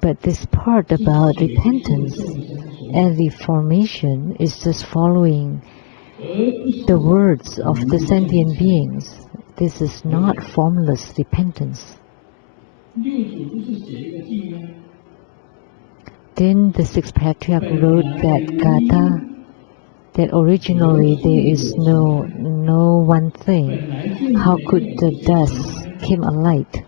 But this part about repentance and reformation is just following the words of the sentient beings. This is not formless repentance. Then the sixth patriarch wrote that gatha, that originally there is no one thing. How could the dust came alight?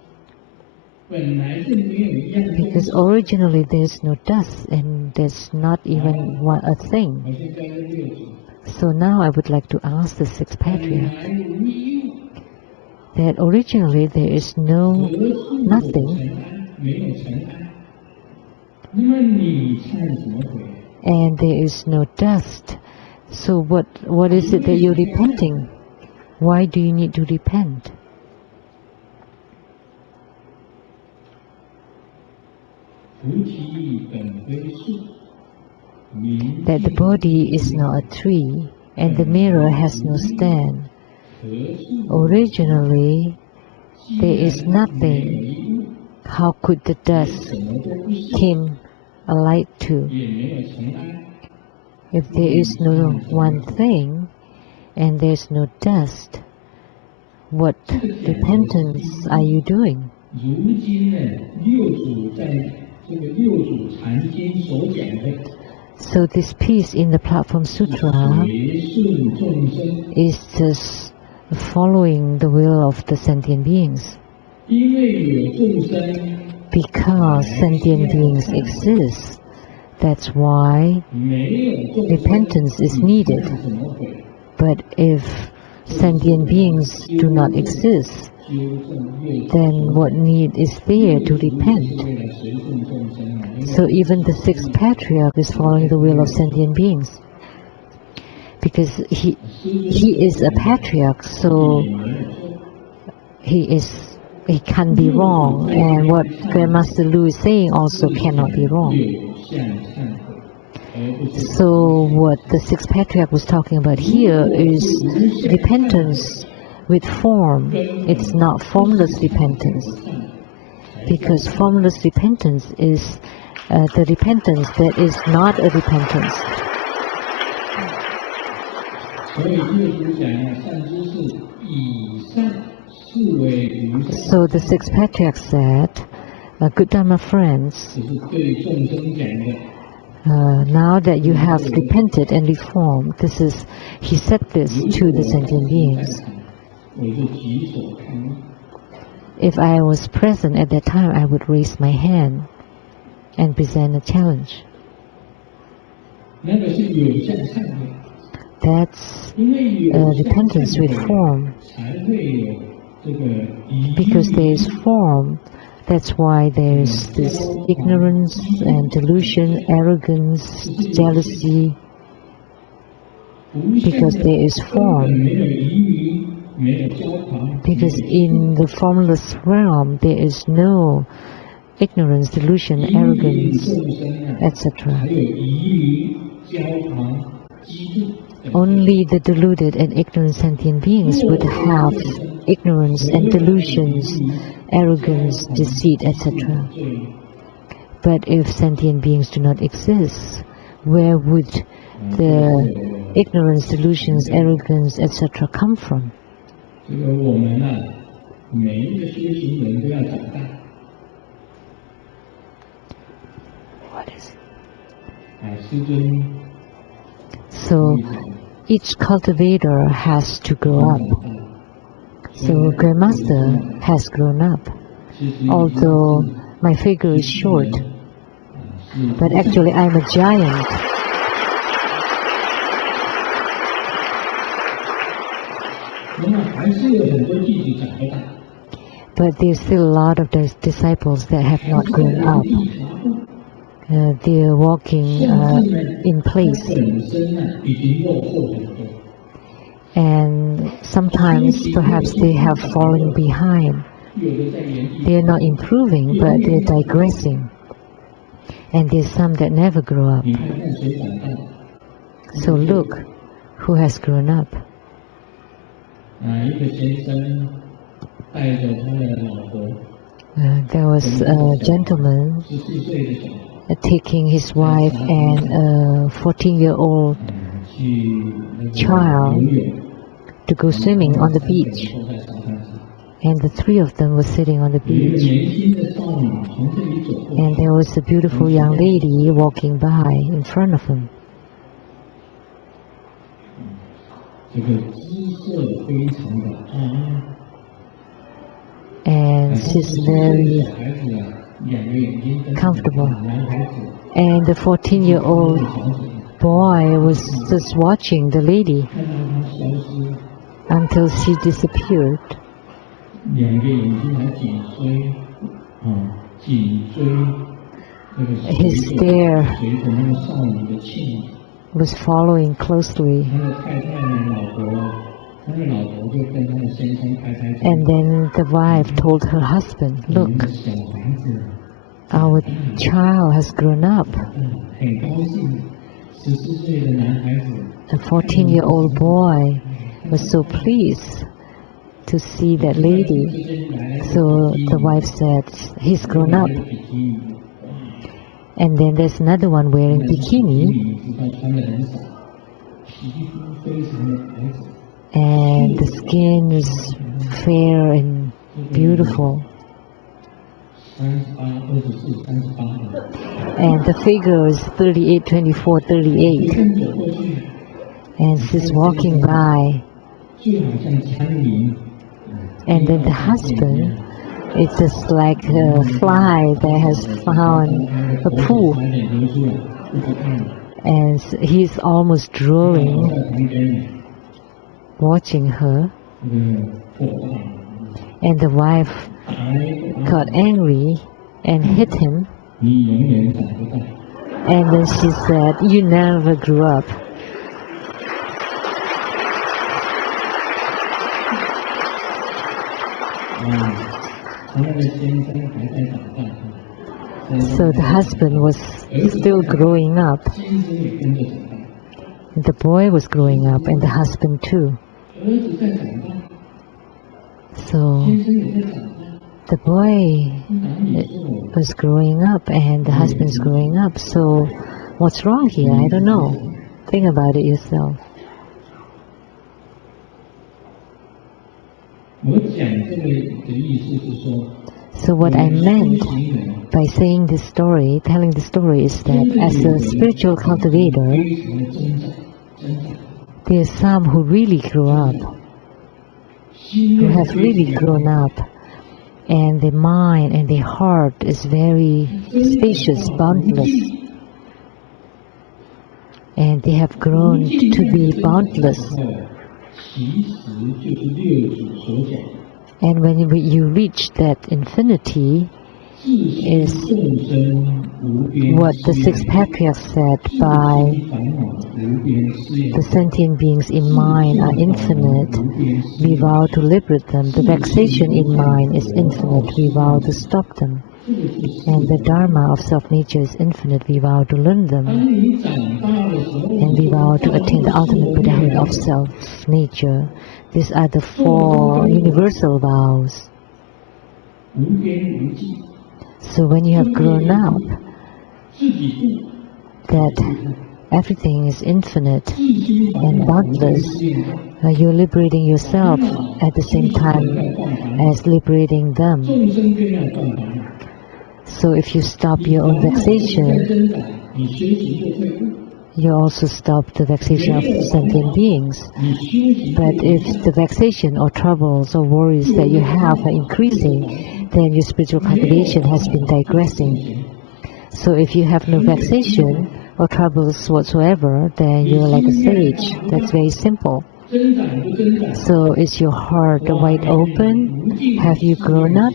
Because originally there is no dust and there's not even a thing. So now I would like to ask the sixth patriarch that originally there is nothing, and there is no dust. So what is it that you're repenting? Why do you need to repent? That the body is not a tree and the mirror has no stand. Originally, there is nothing. How could the dust came alight to? If there is no one thing and there is no dust, what repentance are you doing? So this piece in the Platform Sutra is just following the will of the sentient beings. Because sentient beings exist, that's why repentance is needed. But if sentient beings do not exist, then what need is there to repent? So even the sixth patriarch is following the will of sentient beings. Because he is a patriarch, so he can't be wrong, and what Grandmaster Lu is saying also cannot be wrong. So what the sixth patriarch was talking about here is repentance with form. It's not formless repentance, because formless repentance is the repentance that is not a repentance. So the sixth patriarch said, good Dharma friends, now that you have repented and reformed, he said this to the sentient beings. If I was present at that time, I would raise my hand and present a challenge. That's repentance with form. Because there is form, that's why there is this ignorance and delusion, arrogance, jealousy. Because there is form. Because in the formless realm there is no ignorance, delusion, arrogance, etc. Only the deluded and ignorant sentient beings would have ignorance and delusions, arrogance, deceit, etc. But if sentient beings do not exist, where would the ignorance, delusions, arrogance, etc. come from? What is it? So each cultivator has to grow up. So Grandmaster has grown up, although my figure is short, but actually I'm a giant. But there's still a lot of disciples that have not grown up. They're walking in place. And sometimes perhaps they have fallen behind. They're not improving, but they're digressing. And there's some that never grow up. So look who has grown up. there was a gentleman taking his wife and a 14-year-old child to go swimming on the beach. And the three of them were sitting on the beach. And there was a beautiful young lady walking by in front of him. And she's very comfortable. And the 14-year-old boy was just watching the lady until she disappeared. His stare was following closely. And then the wife told her husband, "Look, our child has grown up." The 14-year-old boy was so pleased to see that lady. So the wife said, "He's grown up." And then there's another one wearing bikini. And the skin is fair and beautiful. And the figure is 38, 24, 38. And she's walking by. And then the husband, it's just like a fly that has found a pool. And he's almost drooling, watching her. And the wife got angry and hit him. And then she said, "You never grew up." So the husband was still growing up. The boy was growing up, and the husband too. So the boy was growing up, and the husband's growing up. So what's wrong here? I don't know. Think about it yourself. So what I meant by saying this story, telling the story, is that as a spiritual cultivator, there are some who really grew up, who have really grown up, and their mind and their heart is very spacious, boundless. And they have grown to be boundless. And when you reach that infinity, is what the six patriarchs said, by the sentient beings in mind are infinite, we vow to liberate them. The vexation in mind is infinite, we vow to stop them. And the Dharma of self-nature is infinite, we vow to learn them. And we vow to attain the ultimate Buddhahood of self-nature. These are the four universal vows. So when you have grown up, that everything is infinite and boundless, you're liberating yourself at the same time as liberating them. So if you stop your own vexation, you also stop the vexation of sentient beings. But if the vexation or troubles or worries that you have are increasing, then your spiritual cultivation has been digressing. So if you have no vexation or troubles whatsoever, then you're like a sage. That's very simple. So is your heart wide open? Have you grown up?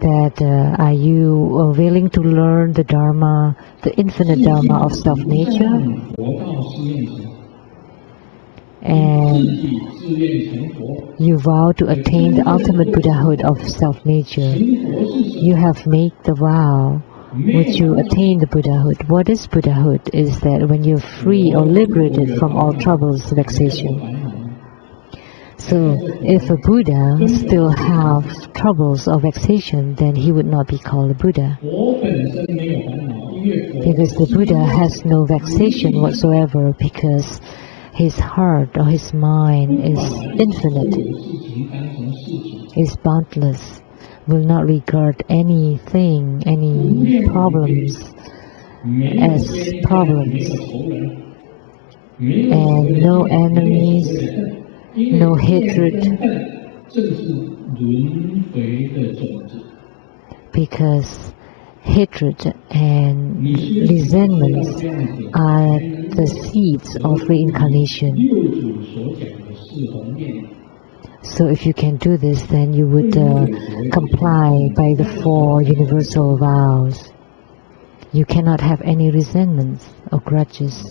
That are you willing to learn the Dharma, the infinite Dharma of self-nature? And you vow to attain the ultimate Buddhahood of self-nature. You have made the vow. Would you attain the Buddhahood? What is Buddhahood? Is that when you're free or liberated from all troubles, vexation. So if a Buddha still have troubles of vexation, then he would not be called a Buddha. Because the Buddha has no vexation whatsoever, because his heart or his mind is infinite, is boundless, will not regard anything, any problems as problems, and no enemies, no hatred, because hatred and resentments are the seeds of reincarnation. So if you can do this, then you would comply by the 4 universal vows. You cannot have any resentments or grudges.